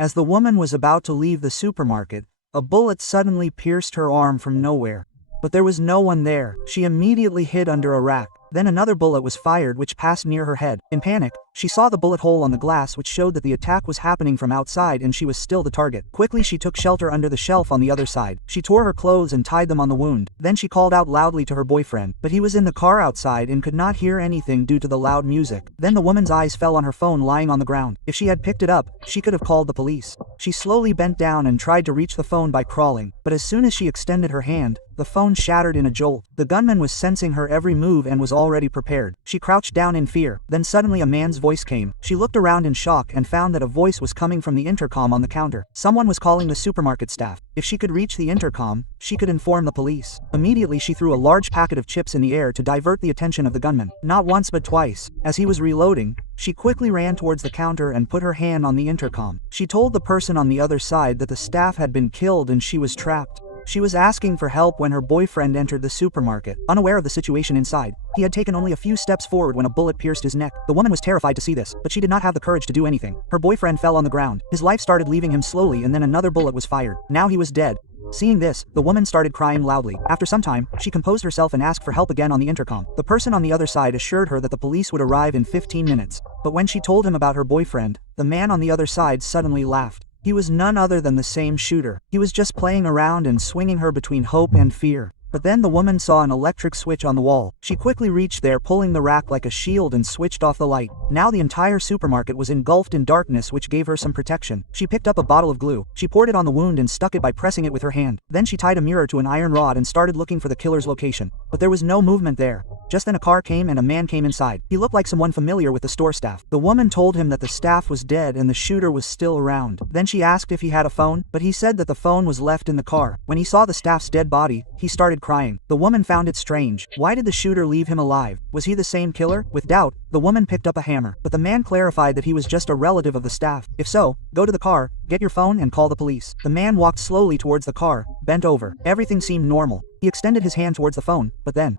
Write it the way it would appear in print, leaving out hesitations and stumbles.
As the woman was about to leave the supermarket, a bullet suddenly pierced her arm from nowhere. But there was no one there. She immediately hid under a rack. Then another bullet was fired which passed near her head. In panic, she saw the bullet hole on the glass which showed that the attack was happening from outside and she was still the target. Quickly she took shelter under the shelf on the other side. She tore her clothes and tied them on the wound. Then she called out loudly to her boyfriend, but he was in the car outside and could not hear anything due to the loud music. Then the woman's eyes fell on her phone lying on the ground. If she had picked it up, she could have called the police. She slowly bent down and tried to reach the phone by crawling, but as soon as she extended her hand, the phone shattered in a jolt. The gunman was sensing her every move and was already prepared. She crouched down in fear. Then suddenly a man's voice came. She looked around in shock and found that a voice was coming from the intercom on the counter. Someone was calling the supermarket staff. If she could reach the intercom, she could inform the police. Immediately she threw a large packet of chips in the air to divert the attention of the gunman. Not once but twice. As he was reloading, she quickly ran towards the counter and put her hand on the intercom. She told the person on the other side that the staff had been killed and she was trapped. She was asking for help when her boyfriend entered the supermarket. Unaware of the situation inside, he had taken only a few steps forward when a bullet pierced his neck. The woman was terrified to see this, but she did not have the courage to do anything. Her boyfriend fell on the ground. His life started leaving him slowly and then another bullet was fired. Now he was dead. Seeing this, the woman started crying loudly. After some time, she composed herself and asked for help again on the intercom. The person on the other side assured her that the police would arrive in 15 minutes. But when she told him about her boyfriend, the man on the other side suddenly laughed. He was none other than the same shooter. He was just playing around and swinging her between hope and fear. But then the woman saw an electric switch on the wall. She quickly reached there, pulling the rack like a shield and switched off the light. Now the entire supermarket was engulfed in darkness which gave her some protection. She picked up a bottle of glue. She poured it on the wound and stuck it by pressing it with her hand. Then she tied a mirror to an iron rod and started looking for the killer's location. But there was no movement there. Just then a car came and a man came inside. He looked like someone familiar with the store staff. The woman told him that the staff was dead and the shooter was still around. Then she asked if he had a phone, but he said that the phone was left in the car. When he saw the staff's dead body, he started crying. The woman found it strange. Why did the shooter leave him alive? Was he the same killer? With doubt, the woman picked up a hammer, but the man clarified that he was just a relative of the staff. If so, go to the car, get your phone and call the police. The man walked slowly towards the car, bent over. Everything seemed normal. He extended his hand towards the phone, but then